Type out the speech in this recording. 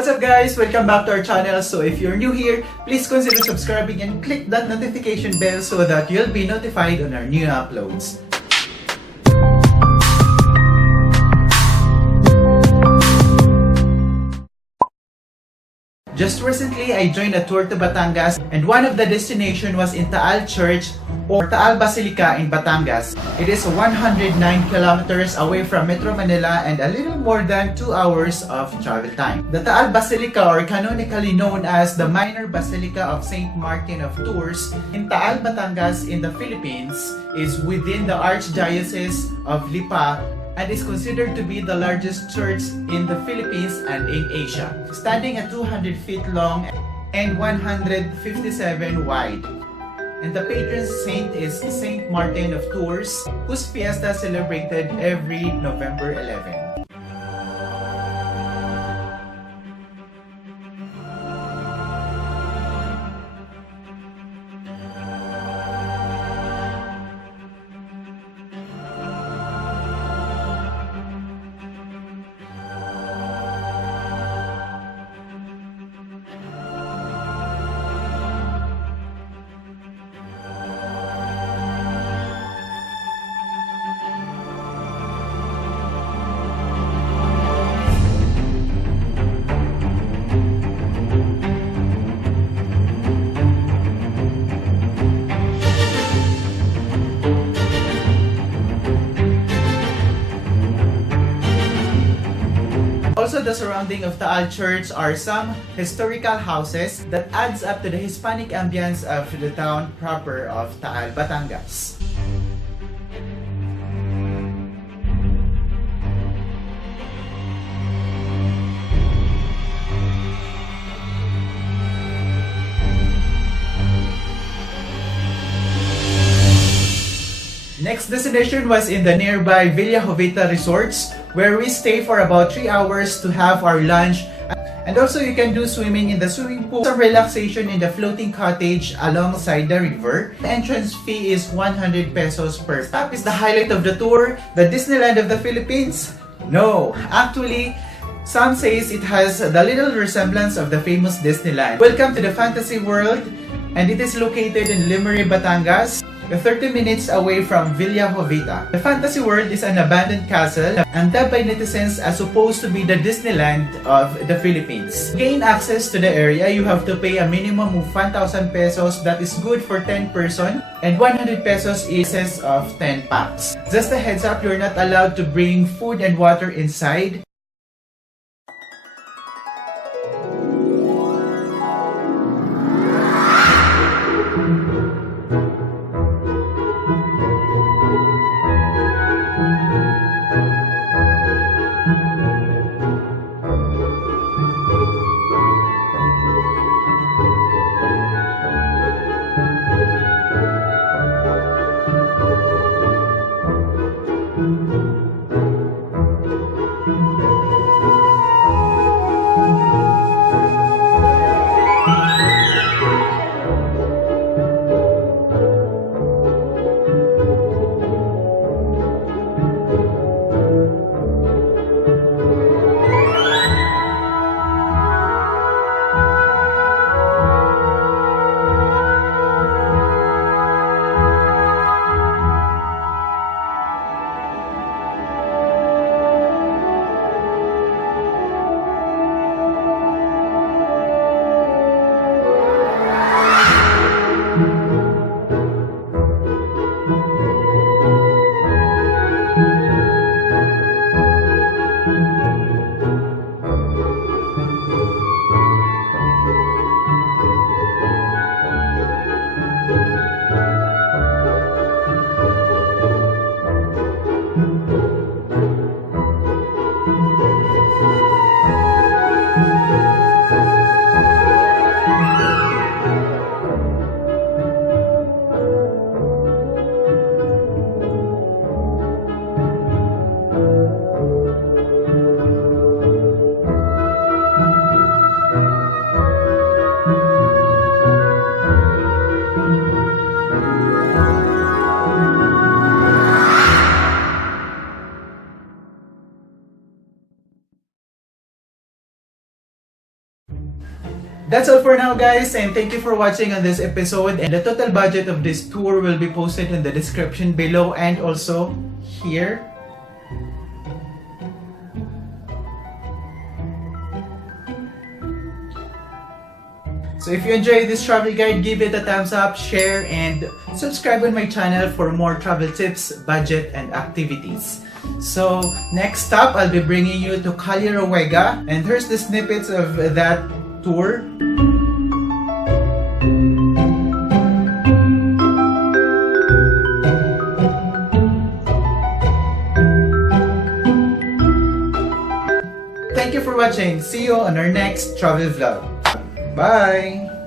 What's up guys? Welcome back to our channel. So if you're new here, please consider subscribing and click that notification bell so that you'll be notified on our new uploads. Just recently, I joined a tour to Batangas and one of the destination was in Taal Church or Taal Basilica in Batangas. It is 109 kilometers away from Metro Manila and a little more than 2 hours of travel time. The Taal Basilica, or canonically known as the Minor Basilica of Saint Martin of Tours in Taal, Batangas in the Philippines, is within the Archdiocese of Lipa and is considered to be the largest church in the Philippines and in Asia, standing at 200 feet long and 157 wide. And the patron saint is Saint Martin of Tours, whose fiesta celebrated every November 11. Also, the surrounding of Taal Church are some historical houses that adds up to the Hispanic ambience of the town proper of Taal, Batangas. Next destination was in the nearby Villa Jovita resorts, where we stay for about 3 hours to have our lunch. And also you can do swimming in the swimming pool, some relaxation in the floating cottage alongside the river. The entrance fee is 100 pesos per stop. Is the highlight of the tour the Disneyland of the Philippines? No, actually, some says it has the little resemblance of the famous Disneyland. Welcome to the fantasy world, and it is located in Lemery Batangas, 30 minutes away from Villa Jovita. The fantasy world is an abandoned castle and dubbed by netizens as supposed to be the Disneyland of the Philippines. To gain access to the area, you have to pay a minimum of 1,000 pesos, that is good for 10 person, and 100 pesos is of 10 packs. Just a heads up, you're not allowed to bring food and water inside. That's all for now, guys, and thank you for watching on this episode. And the total budget of this tour will be posted in the description below and also here. So if you enjoyed this travel guide, give it a thumbs up, share, and subscribe on my channel for more travel tips, budget, and activities. So next stop, I'll be bringing you to Calirowega, and here's the snippets of that tour. Thank you for watching. See you on our next travel vlog. Bye!